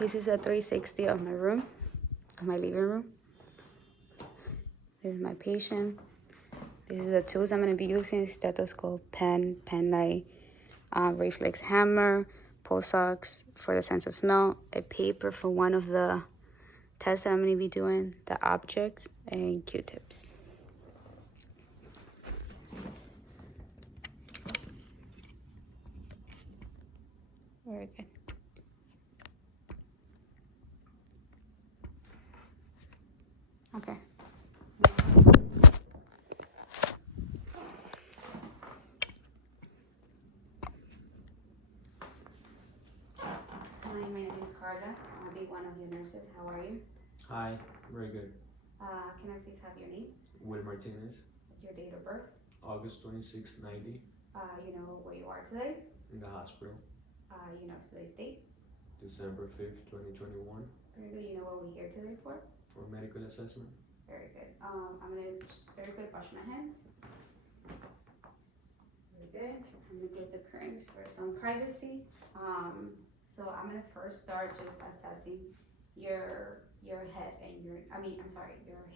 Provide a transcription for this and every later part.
This is a 360 of my room, of my living room. This is my patient. This is the tools I'm going to be using: stethoscope, pen light, reflex hammer, pulse ox for the sense of smell, a paper for one of the tests that I'm going to be doing, the objects, and Q-tips. Very good. Okay. Hi, my name is Carla. I'll be one of your nurses. How are you? Hi, very good. Can I please have your name? Will Martinez, Your date of birth? August 26, 90, You know where you are today? in the hospital, You know today's date? December 5th, 2021, Very good. You know what we're here today for? for medical assessment. Very good. I'm gonna just very quick wash my hands. Very good. I'm gonna close the curtains for some privacy. So I'm gonna first start just assessing your head and your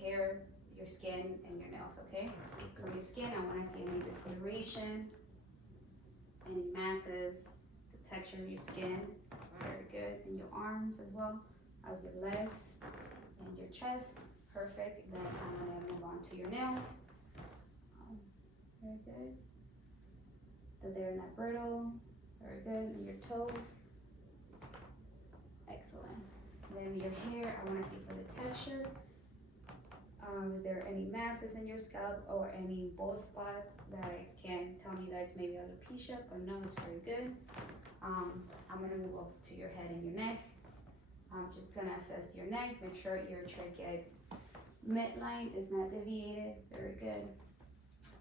hair, your skin, and your nails. Okay. For your skin, I want to see any discoloration, any masses, the texture of your skin. Very good. And your arms as well as your legs and your chest. Perfect. Then I'm gonna move on to your nails. Very good. That they're not brittle. Very good. And your toes. Excellent. Then your hair, I want to see for the texture. If there are any masses in your scalp or any bald spots that can tell me that it's maybe alopecia, but no, it's very good. I'm gonna move up to your head and your neck. I'm just gonna assess your neck, make sure your trachea is midline, is not deviated. Very good.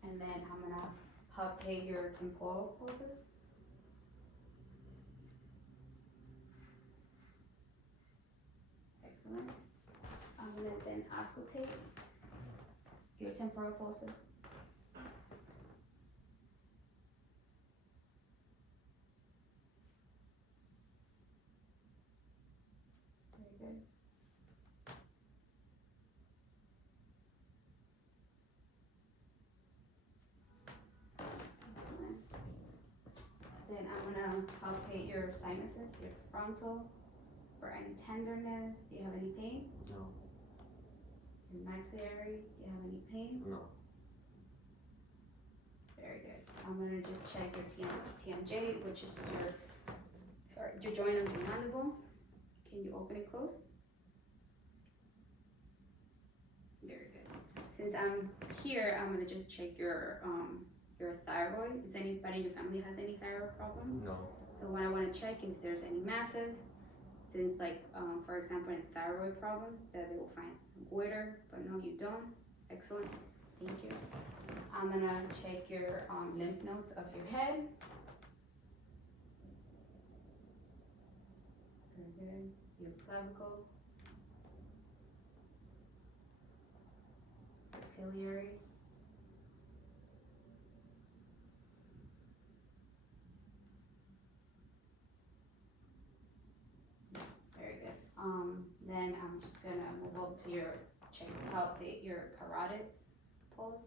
And then I'm gonna palpate your temporal pulses. Excellent. I'm gonna then auscultate your temporal pulses. Very good. Excellent. Then I'm gonna palpate your sinuses, your frontal, for any tenderness. Do you have any pain? No. Your maxillary, do you have any pain? No. Very good. I'm gonna just check your TMJ, which is your joint of your mandible. Can you open and close? Very good. Since I'm here, I'm gonna just check your thyroid. Is anybody in your family has any thyroid problems? No. So what I want to check is there's any masses. Since for example, in thyroid problems, that they will find goiter, but no, you don't. Excellent. Thank you. I'm gonna check your lymph nodes of your head. Very good. Your clavicle, axillary, very good. Then I'm just gonna move up to your palpate your carotid pulse.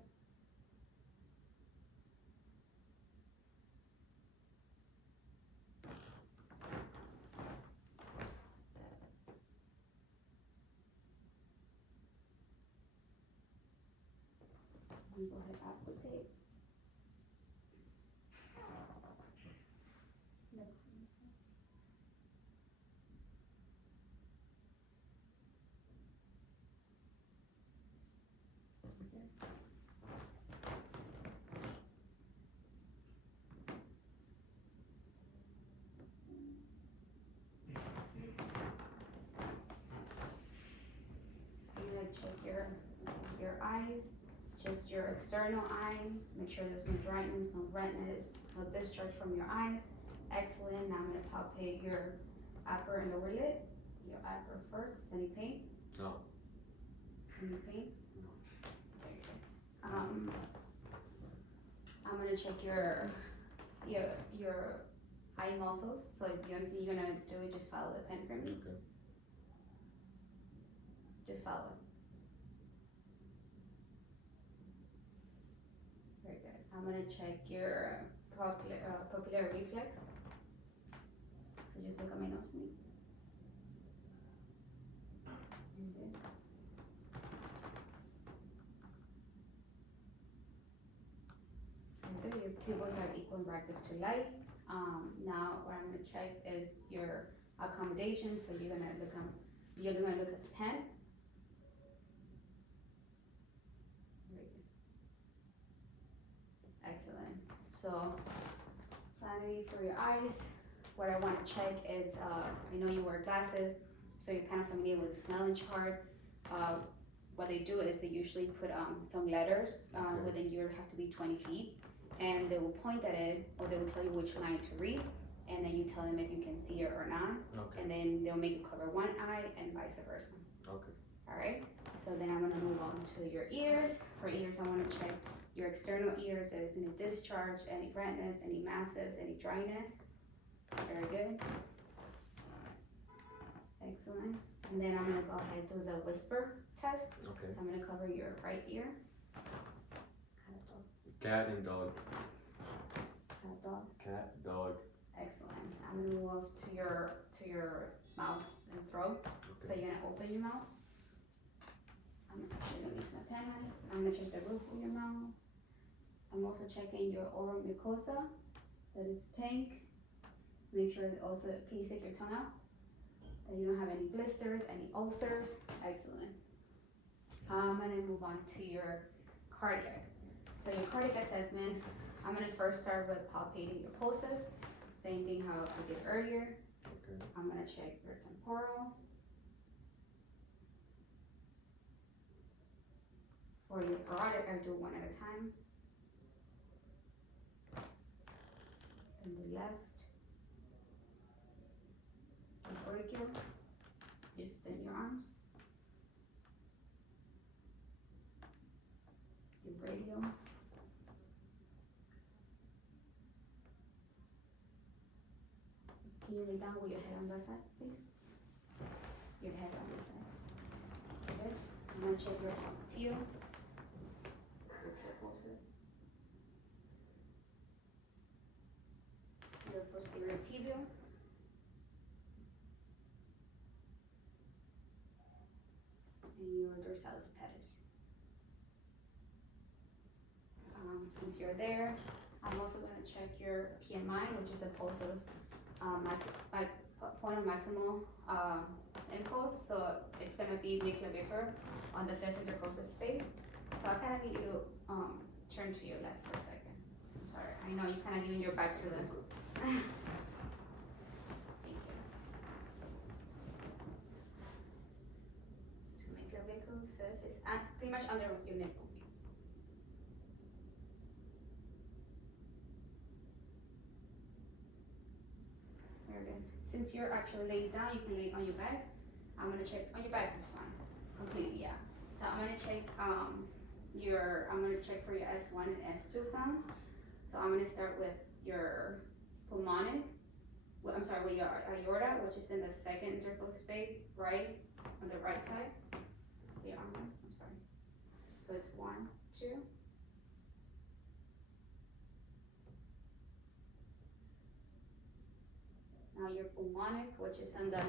And go ahead, auscultate. Check your eyes, just your external eye. Make sure there's no dryness, no redness, no discharge from your eyes. Excellent. Now I'm gonna palpate your upper and lower lid. Your upper first. Is any pain? No. Any pain? No. Very good. I'm gonna check your eye muscles. So the only thing you're gonna do is just follow the pen for me. Okay. Just follow it. Very good. I'm gonna check your pupillary reflex. So just look at my nose for me. Very good. Very good. Your pupils are equireactive to light. Now what I'm gonna check is your accommodation. So you're gonna look at the pen. Very good. Excellent. So finally for your eyes, what I want to check is I know you wear glasses, so you're kind of familiar with the Snellen chart. What they do is they usually put some letters Okay. within you have to be 20 feet, and they will point at it, or they will tell you which line to read, and then you tell them if you can see it or not, Okay. and then they'll make you cover one eye and vice versa. Okay. All right, so then I'm gonna move on to your ears. For ears, I wanna check your external ears, if there's any discharge, any redness, any masses, any dryness. Very good. Excellent. And then I'm gonna go ahead and do the whisper test. Okay. So I'm gonna cover your right ear. Cat and dog. Dog. Cat, dog. Excellent. I'm gonna move to your mouth and throat. So Okay. you're gonna open your mouth. I'm actually gonna use my pen. I'm gonna check the roof of your mouth. I'm also checking your oral mucosa. That is pink. Make sure that also, can you stick your tongue out? That you don't have any blisters, any ulcers. Excellent. I'm gonna move on to your cardiac. So your cardiac assessment, I'm gonna first start with palpating your pulses. Same thing how I did earlier. Okay. I'm gonna check your temporal. For your carotid, I do one at a time. Then the left. Your brachial, just in your arms. Your radial. Can you lay down with your head on that side, please? Your head on this side. Good. I'm gonna check your popliteal. Your pulses. Your posterior tibial. And your dorsalis pedis. Since you're there, I'm also going to check your PMI, which is the pulse of point of maximal impulse. So it's going to be mid-clavicular on the fifth intercostal space. So I kind of need you to turn to your left for a second. I'm sorry, I know you kind of giving your back to the. Thank you. To mid-clavicular, fifth is pretty much under your nipple. Since you're actually laying down, you can lay on your back. I'm gonna check on your back. It's fine, completely, yeah. So I'm gonna check for your S1 and S2 sounds. So I'm gonna start with your pulmonic. With your aorta, which is in the second intercostal space, right on the right side. Yeah, I'm sorry. So it's 1, 2. Now your pulmonic, which is on the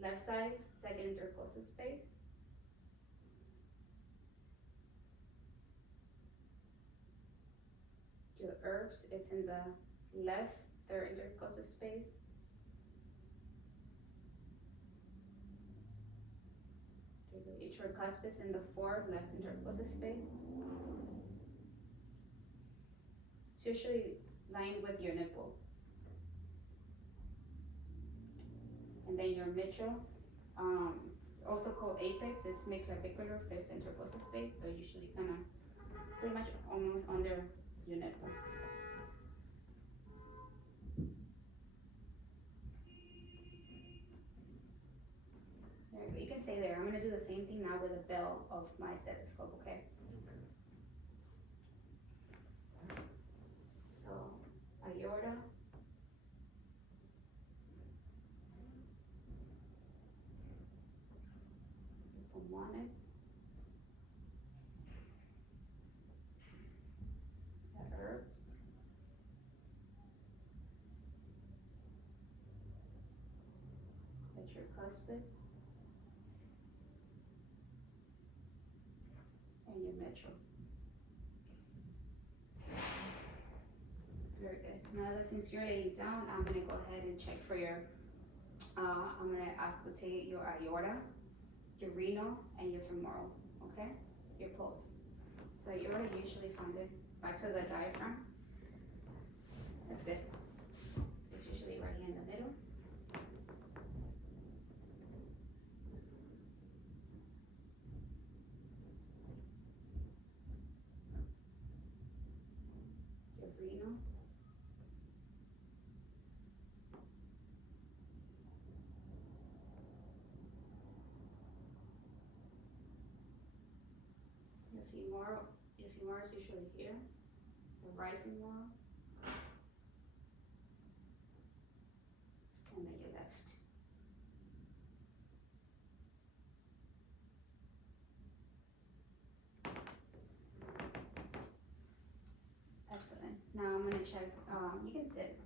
left side, second intercostal space. Your herbs is in the left, third intercostal space. Your tricuspid in the fourth, left intercostal space. It's usually lined with your nipple. And then your mitral, also called apex, is mid-clavicular, fifth intercostal space. So usually kind of pretty much almost under your nipple. There you go. You can stay there. I'm gonna do the same thing now with the bell of my stethoscope. Okay. So aorta. at your cuspid and your mitral. Very good. Now that since you're laying down, I'm gonna go ahead and check for your, I'm gonna auscultate your aorta, your renal, and your femoral, okay? Your pulse. So aorta usually find it back to the diaphragm. That's good. It's usually right here in the middle. Your renal. Your femoral is usually here. The right femoral. And then your left. Excellent. Now I'm gonna check, you can sit.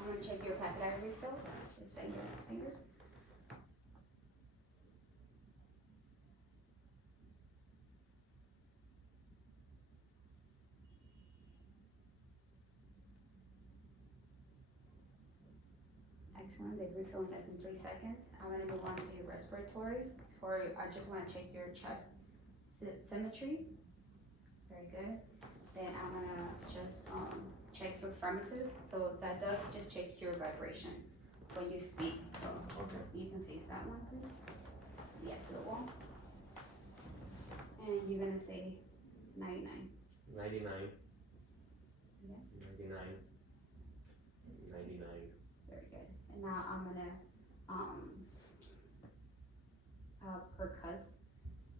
I'm gonna check your capillary refills. Just send your fingers. Excellent. They refill in less than 3 seconds. I'm gonna move on to your respiratory. I just wanna check your chest symmetry. Very good. Then I'm gonna just check for fermenters. So that does just check your vibration when you speak. So Okay. you can face that one, please. Yeah, to the wall. And you're gonna say 99. 99. Yeah. 99. 99. Very good. And now I'm gonna percuss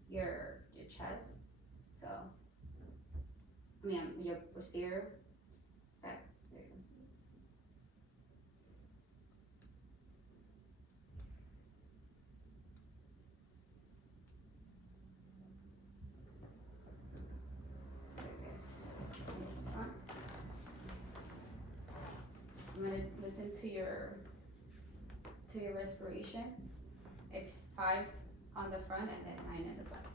your chest. So your posterior. Okay, there you go. I'm gonna listen to your respiration. It's 5s on the front and then 9 in the back.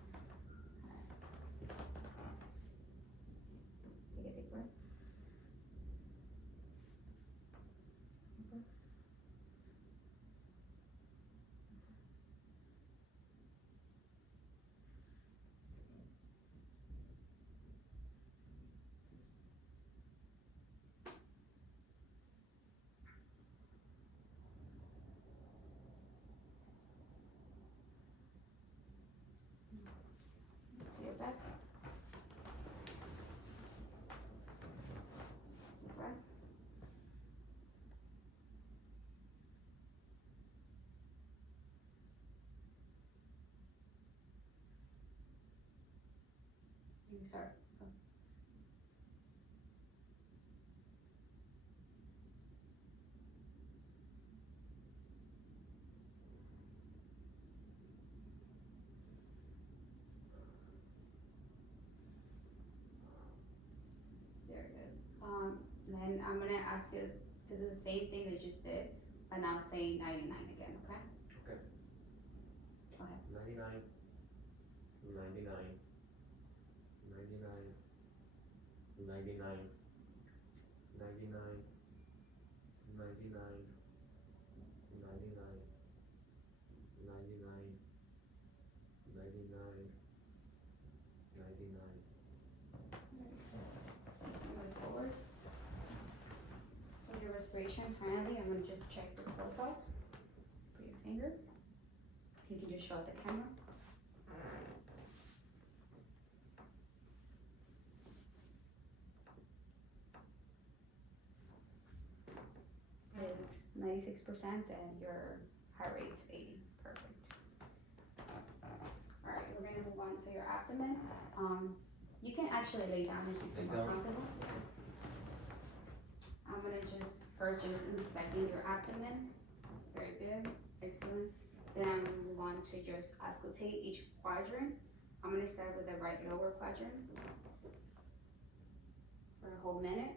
Take a deep breath. Okay. To your back. Deep breath. Sorry. Go. There it is. Then I'm gonna ask you to do the same thing that you just did, but now say 99 again, okay? Okay. Go ahead. 99. 99. 99. 99. 99. 99. 99. 99. 99. 99. Move forward. With your respiration, finally, I'm gonna just check the pulse ox. Put your finger. You can just show at the camera. It's 96% and your heart rate's 80. Perfect. Alright, we're gonna move on to your abdomen. You can actually lay down if you feel more comfortable. I'm gonna just inspecting your abdomen. Very good, excellent. Then I'm gonna move on to just auscultate each quadrant. I'm gonna start with the right lower quadrant for a whole minute.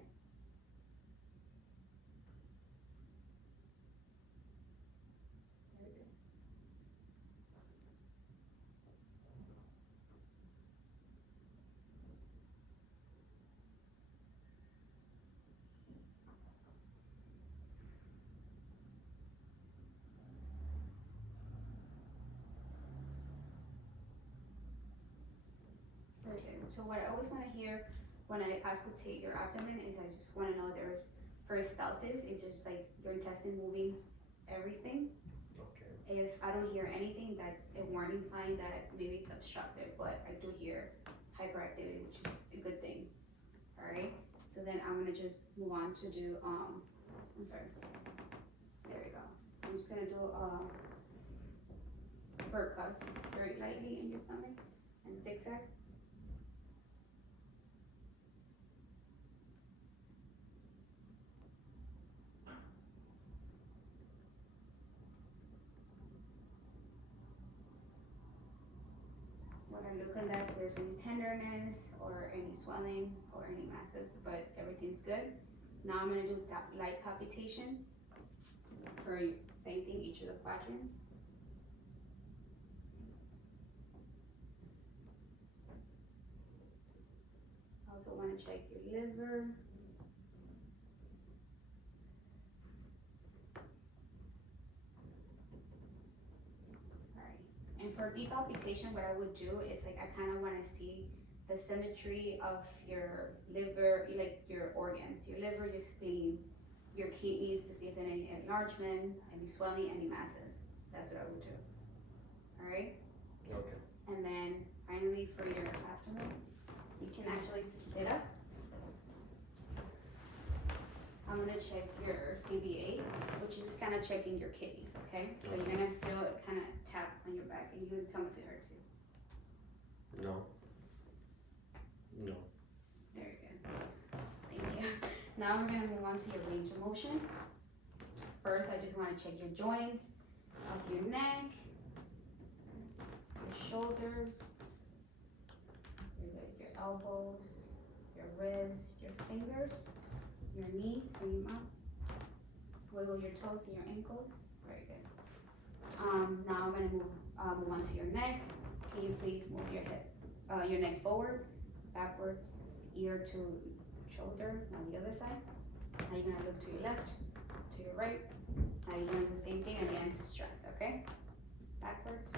So what I always wanna hear when I auscultate your abdomen is I just wanna know there's peristalsis, it's just like your intestine moving everything. Okay. If I don't hear anything, that's a warning sign that maybe it's obstructive, but I do hear hyperactivity, which is a good thing. Alright, so then I'm gonna just move on to do, I'm sorry. There we go. I'm just gonna do percuss very lightly in your stomach and zigzag. When I look at that, if there's any tenderness or any swelling or any masses, but everything's good. Now I'm gonna do that light palpitation for same thing, each of the quadrants. Also wanna check your liver. Alright, and for deep palpitation, what I would do is like, I kinda wanna see the symmetry of your liver, like your organs, your liver, your spleen, your kidneys to see if there's any enlargement, any swelling, any masses. That's what I would do. Alright? Okay. And then finally for your abdomen, you can actually sit up. I'm gonna check your CVA, which is kind of checking your kidneys, okay? So you're gonna feel it kind of tap on your back, and you're gonna tell me if it hurts you. No. No. Very good. Thank you. Now we're gonna move on to your range of motion. First, I just wanna check your joints of your neck, your shoulders, your elbows, your wrists, your fingers, your knees, bring them up. Wiggle your toes and your ankles. Very good. Now I'm gonna move on to your neck. Can you please move your neck forward, backwards, ear to shoulder, on the other side. Now you're gonna look to your left, to your right. Now you're doing the same thing against strength, okay? Backwards.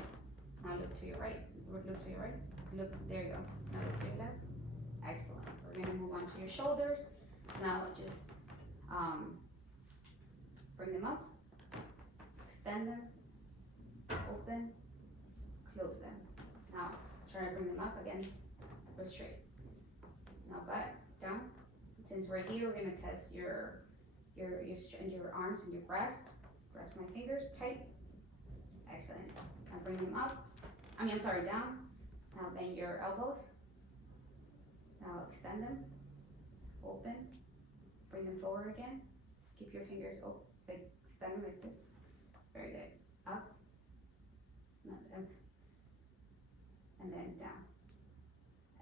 Now look to your right, look to your right. Look, there you go. Now look to your left. Excellent. We're gonna move on to your shoulders. Now just bring them up, extend them, open, close them. Now try to bring them up against, go straight. Now back, down. Since we're here, we're gonna test your arms and your breast. Press my fingers tight. Excellent. Now bring them up. Down. Now bend your elbows. Now extend them, open, bring them forward again. Keep your fingers open, extend them like this. Very good. Up. It's not them. And then down.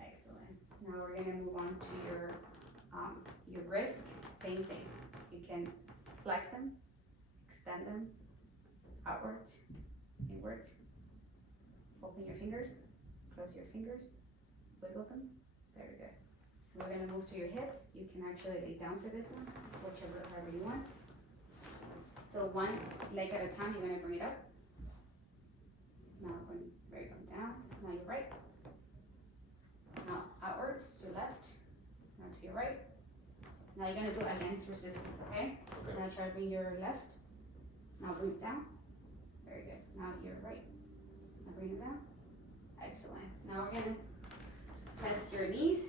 Excellent. Now we're gonna move on to your wrist. Same thing. You can flex them, extend them, outwards, inwards. Open your fingers, close your fingers, wiggle them. Very good. And we're gonna move to your hips. You can actually lay down for this one, however you want. So one leg at a time, you're gonna bring it up. Now very good, down. Now your right. Now outwards, your left. Now to your right. Now you're gonna do it against resistance, okay? Okay. Now try to bring your left. Now bring it down. Very good. Now your right. Now bring it down. Excellent. Now we're gonna test your knees.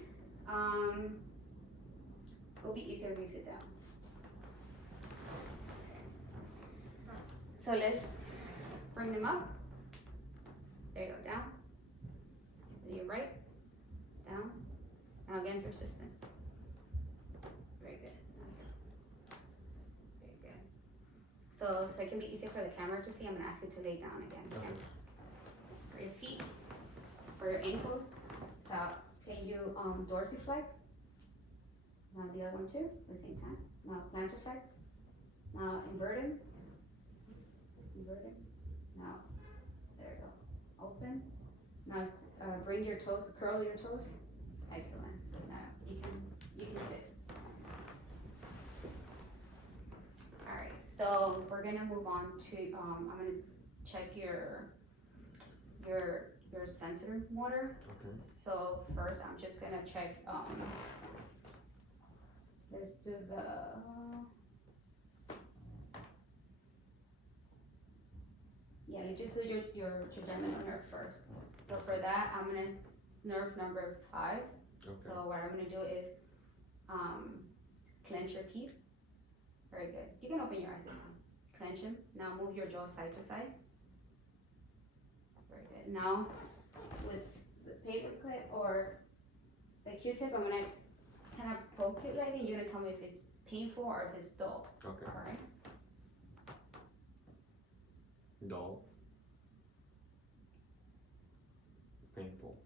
It'll be easier if you sit down. So let's bring them up. There you go, down. To your right, down. Now against resistance. Very good. Very good. So it can be easier for the camera to see, I'm gonna ask you to lay down again. Okay? Okay. For your feet, for your ankles. So can you dorsiflex? Now the other one too, at the same time. Now plantarflex. Now inverted. Inverted. Now, there you go. Open. Now bring your toes, curl your toes. Excellent. Now you can sit. Alright, so we're gonna move on to I'm gonna check your your sensor motor. Okay. So first, I'm just gonna check. Let's do the. Yeah, you just do your trigeminal nerve first. So for that, I'm gonna. It's nerve number 5. Okay. So what I'm gonna do is, clench your teeth. Very good. You can open your eyes this time. Clench them. Now move your jaw side to side. Very good. Now, with the paper clip or the Q-tip, I'm gonna kind of poke it like, and you're gonna tell me if it's painful or if it's dull. Okay. All right. Dull. Painful.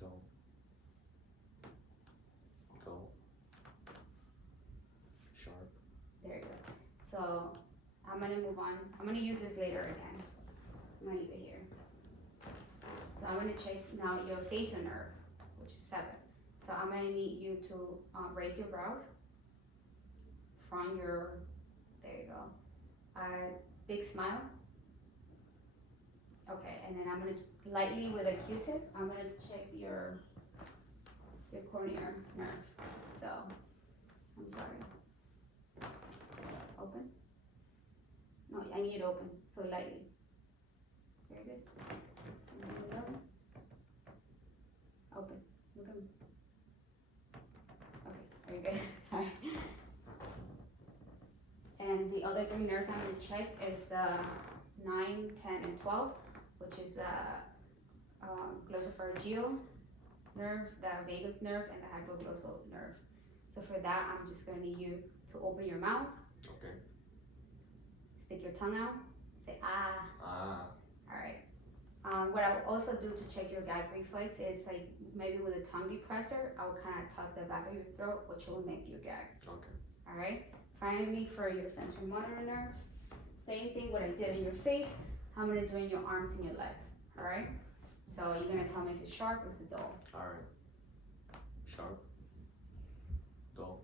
Dull. Dull. Sharp. There you go. So I'm gonna move on. I'm gonna use this later again. So I'm gonna leave it here. So I'm gonna check now your facial nerve, which is 7. So I'm gonna need you to raise your brows from your. There you go. Big smile. Okay, and then I'm gonna lightly with a Q-tip. I'm gonna check your corneal nerve. So I'm sorry. Open. No, I need it open. So lightly. Very good. And then we go. Open. Look at me. Okay, very good. Sorry. And the other 3 nerves I'm going to check is the 9, 10, and 12, which is the glossopharyngeal nerve, the vagus nerve, and the hypoglossal nerve. So for that, I'm just going to need you to open your mouth. Okay. Stick your tongue out. Say ah. Ah. All right. What I will also do to check your gag reflex is like maybe with a tongue depressor, I will kind of tuck the back of your throat, which will make you gag. Okay. All right. Finally, for your sensory motor nerve, same thing what I did in your face, I'm gonna do in your arms and your legs. All right. So you're gonna tell me if it's sharp or if it's dull. All right. Sharp. Dull.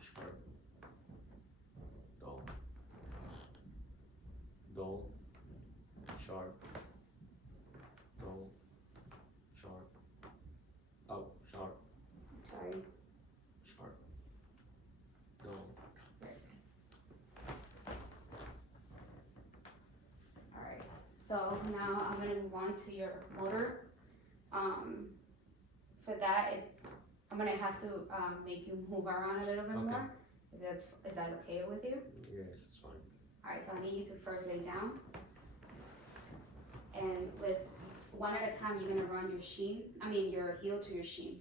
Sharp. Dull. Dull. Sharp. Dull. Sharp. Oh, sharp. Sorry. Sharp. Dull. All right. So now I'm gonna move on to your motor. For that, I'm gonna have to make you move around a little bit Okay. more. Is that okay with you? Yes, it's fine. All right. So I need you to first lay down, and with one at a time, you're gonna run your heel to your shin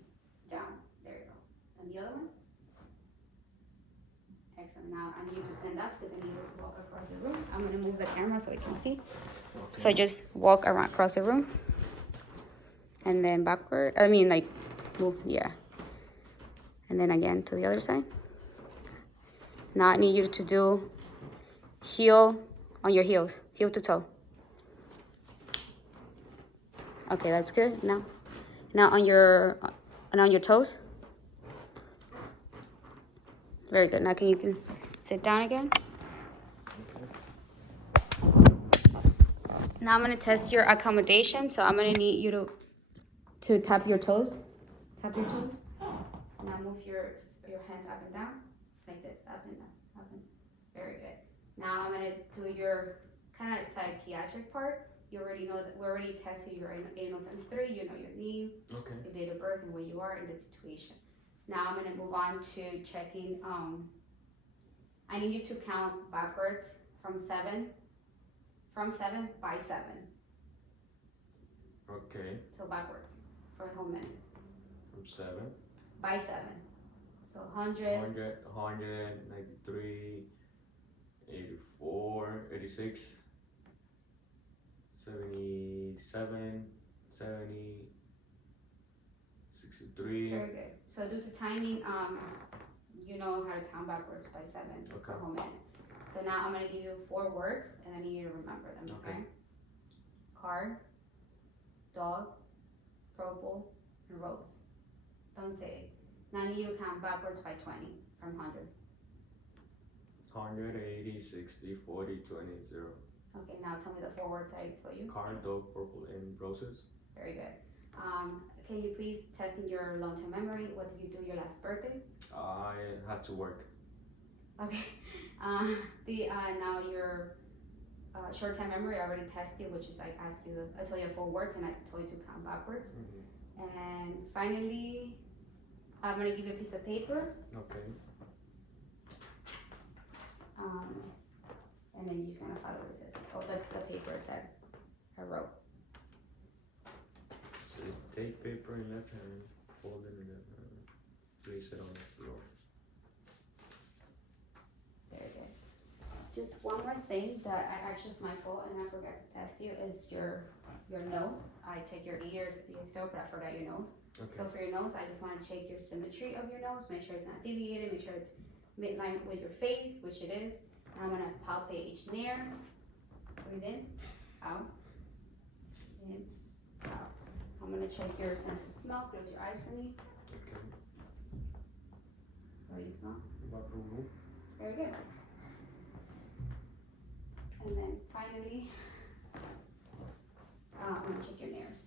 down. There you go. And the other one. Excellent. Now I need you to stand up because I need you to walk across the room. I'm gonna move the camera so you can see. Okay. So just walk around across the room, and then backward. I mean, like, move, yeah. And then again to the other side. Now I need you to do heel on your heels, heel to toe. Okay, that's good. Now on your toes. Very good. Now you can sit down again. Now I'm gonna test your accommodation. So I'm gonna need you to tap your toes. Tap your toes. Now move your hands up and down, like this, up and down, up and. Very good. Now I'm gonna do your kind of psychiatric part. You already know that we already tested your anal times 3. You know your name, Okay. your date of birth, and where you are in the situation. Now I'm gonna move on to checking. I need you to count backwards from 7 by 7. Okay. So backwards for a whole minute. From 7. By 7. So 100. 100, 93, 84, 86, 77, 70, 63. Very good. So due to timing, you know how to count backwards by 7 for a whole minute. So now I'm gonna give you 4 words, and I need you to remember them. Okay. Card, dog, purple, and rose. Don't say it. Now I need you to count backwards by 20 from 100. 100, 80, 60, 40, 20, 0. Okay, now tell me the 4 words I told you. Car, dog, purple, and roses. Very good. Can you please test in your long-term memory? What did you do your last birthday? I had to work. Okay. Now your short-term memory, I already tested you, which is I asked you, I told you 4 words and I told you to count backwards. And finally, I'm gonna give you a piece of paper. Okay. And then you're just gonna follow what it says. Oh, that's the paper that I wrote. So take paper in left hand, fold it in left hand, place it on the floor. Very good. Just one more thing that actually is my fault and I forgot to test you is your nose. I checked your ears, your throat, but I forgot your nose. Okay. So for your nose, I just want to check your symmetry of your nose. Make sure it's not deviated. Make sure it's midline with your face, which it is. Now I'm gonna palpate each nair. Breathe in, out, in, out. I'm gonna check your sense of smell. Close your eyes for me. Okay. How do you smell? Bathroom. Very good. And then finally, I'm gonna check your nails.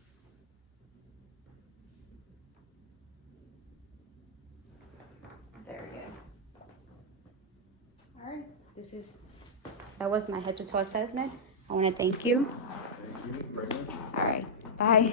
Very good. All right, that was my head to toe assessment. I wanna thank you. Thank you very much. All right, bye.